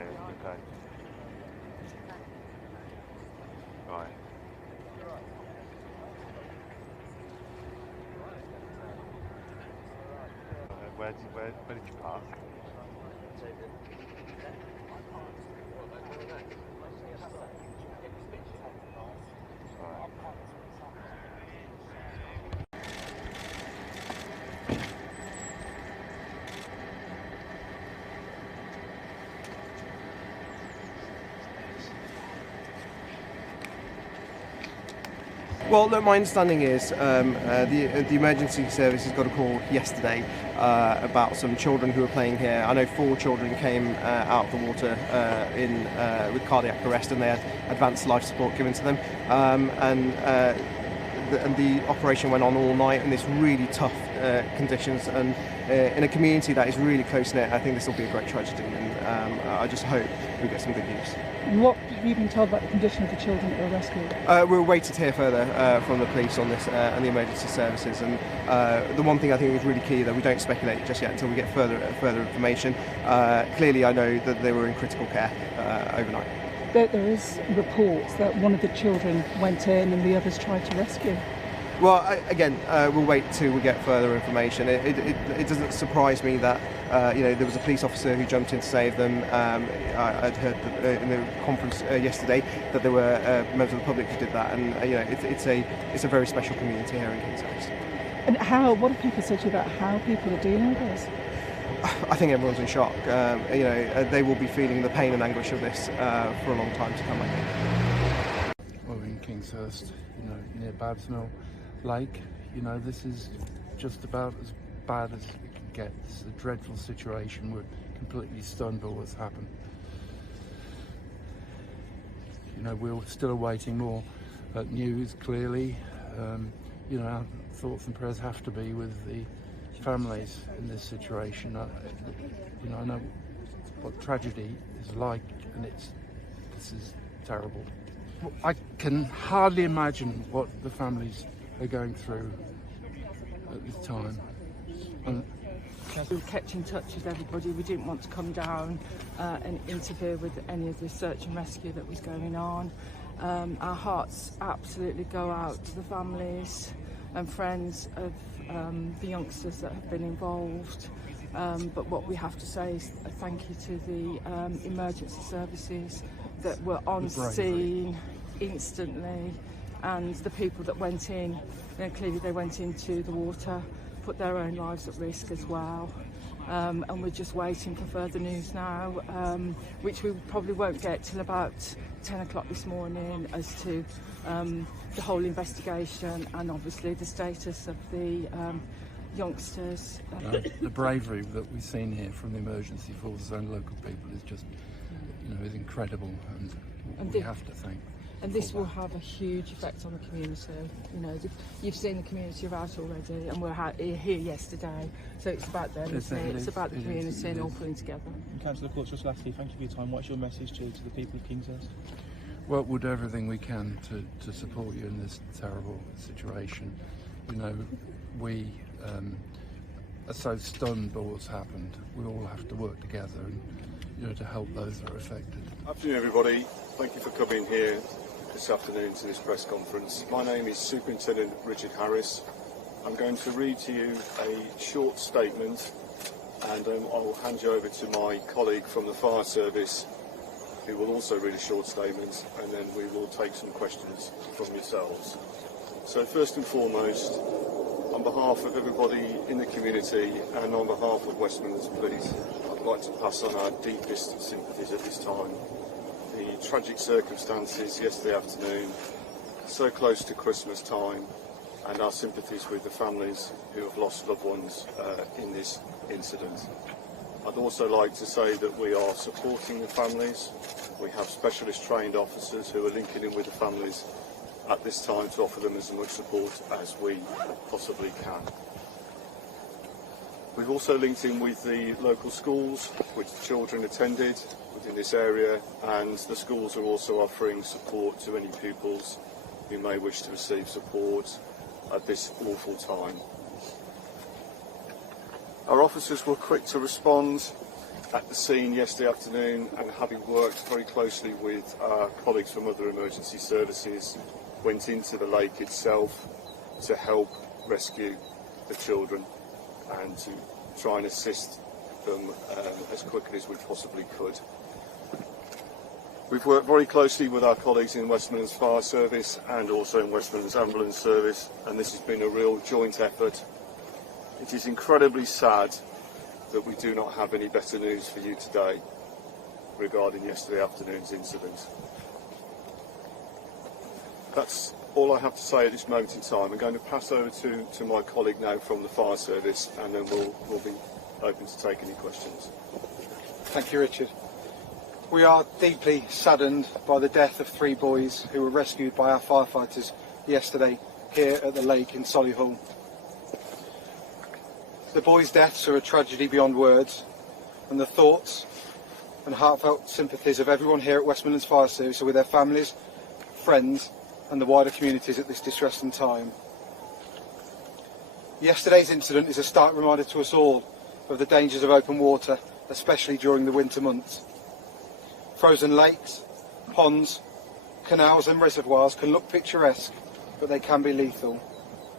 okay. Right. Where did you park? Well, look, my understanding is the emergency services got a call yesterday about some children who were playing here. I know 4 children came out of the water with cardiac arrest, and they had advanced life support given to them. And the operation went on all night in this really tough conditions, and in a community that is really close-knit. I think this will be a great tragedy, and I just hope we get some good news. What have you been told about the condition of the children that were rescued? We're waiting to hear further from the police on this and the emergency services. And the one thing I think is really key, that we don't speculate just yet until we get further information. Clearly, I know that they were in critical care overnight. There is reports that one of the children went in and the others tried to rescue. Well, again, we'll wait till we get further information. It doesn't surprise me that there was a police officer who jumped in to save them. I'd heard in the conference yesterday that there were members of the public who did that, and it's a very special community here in King's House. And what have people said to you about how people are dealing with this? I think everyone's in shock. They will be feeling the pain and anguish of this for a long time to come, I think. Well, in Kingshurst, near Babbs Mill Lake, this is just about as bad as it can get. It's a dreadful situation. We're completely stunned by what's happened. We're still awaiting more news, clearly. Our thoughts and prayers have to be with the families in this situation. I know what tragedy is like, and this is terrible. I can hardly imagine what the families are going through at this time. We kept in touch with everybody. We didn't want to come down and interfere with any of the search and rescue that was going on. Our hearts absolutely go out to the families and friends of the youngsters that have been involved. But what we have to say is a thank you to the emergency services that were on scene instantly, and the people that went in. Clearly they went into the water, put their own lives at risk as well. And we're just waiting for further news now, which we probably won't get till about 10 o'clock this morning, as to the whole investigation and obviously the status of the youngsters. The bravery that we've seen here from the emergency forces and local people is just, is incredible, and we have to thank. And this will have a huge effect on the community. You've seen the community are out already, and we're here yesterday. So it's about them, isn't it? It's about the community and all pulling together. Councillor Court, just lastly, thank you for your time. What's your message to the people of Kingshurst? Well, we'll do everything we can to support you in this terrible situation. We are so stunned by what's happened. We all have to work together and to help those that are affected. Afternoon, everybody. Thank you for coming here this afternoon to this press conference. My name is Superintendent Richard Harris. I'm going to read to you a short statement, and I'll hand you over to my colleague from the fire service, who will also read a short statement, and then we will take some questions from yourselves. So first and foremost, on behalf of everybody in the community and on behalf of West Midlands Police, I'd like to pass on our deepest sympathies at this time. The tragic circumstances yesterday afternoon, so close to Christmas time, and our sympathies with the families who have lost loved ones in this incident. I'd also like to say that we are supporting the families. We have specialist trained officers who are linking in with the families at this time to offer them as much support as we possibly can. We've also linked in with the local schools, which the children attended within this area, and the schools are also offering support to any pupils who may wish to receive support at this awful time. Our officers were quick to respond at the scene yesterday afternoon, and having worked very closely with our colleagues from other emergency services, went into the lake itself to help rescue the children and to try and assist them as quickly as we possibly could. We've worked very closely with our colleagues in West Midlands Fire Service and also in West Midlands Ambulance Service, and this has been a real joint effort. It is incredibly sad that we do not have any better news for you today regarding yesterday afternoon's incident. That's all I have to say at this moment in time. I'm going to pass over to my colleague now from the Fire Service, and then we'll be open to take any questions. Thank you, Richard. We are deeply saddened by the death of 3 boys who were rescued by our firefighters yesterday here at the lake in Solihull. The boys' deaths are a tragedy beyond words, and the thoughts and heartfelt sympathies of everyone here at West Midlands Fire Service are with their families, friends and the wider communities at this distressing time. Yesterday's incident is a stark reminder to us all of the dangers of open water, especially during the winter months. Frozen lakes, ponds, canals and reservoirs can look picturesque, but they can be lethal,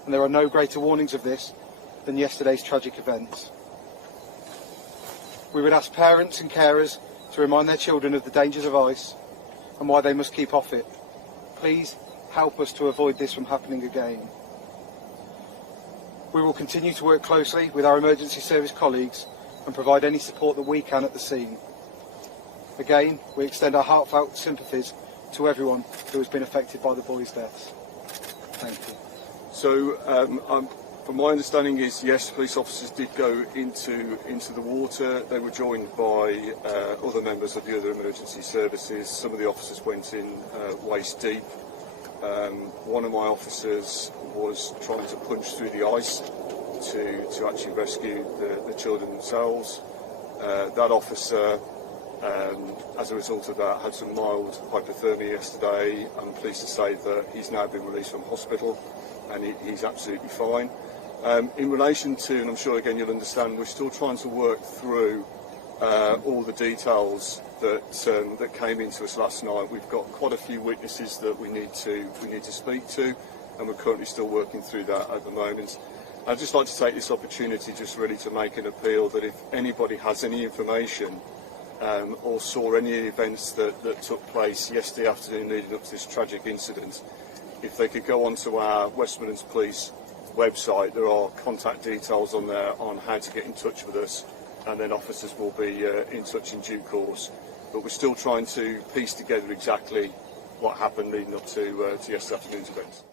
and there are no greater warnings of this than yesterday's tragic events. We would ask parents and carers to remind their children of the dangers of ice and why they must keep off it. Please help us to avoid this from happening again. We will continue to work closely with our emergency service colleagues and provide any support that we can at the scene. Again, we extend our heartfelt sympathies to everyone who has been affected by the boys' deaths. Thank you. So, from my understanding is, yes, police officers did go into the water. They were joined by other members of the other emergency services. Some of the officers went in waist deep. One of my officers was trying to punch through the ice to actually rescue the children themselves. That officer, as a result of that, had some mild hypothermia yesterday. I'm pleased to say that he's now been released from hospital and he's absolutely fine. In relation to, and I'm sure again you'll understand, we're still trying to work through all the details that came into us last night. We've got quite a few witnesses that we need to speak to, and we're currently still working through that at the moment. I'd just like to take this opportunity just really to make an appeal that if anybody has any information or saw any events that took place yesterday afternoon leading up to this tragic incident, if they could go onto our West Midlands Police website, there are contact details on there on how to get in touch with us, and then officers will be in touch in due course. But we're still trying to piece together exactly what happened leading up to yesterday afternoon's events.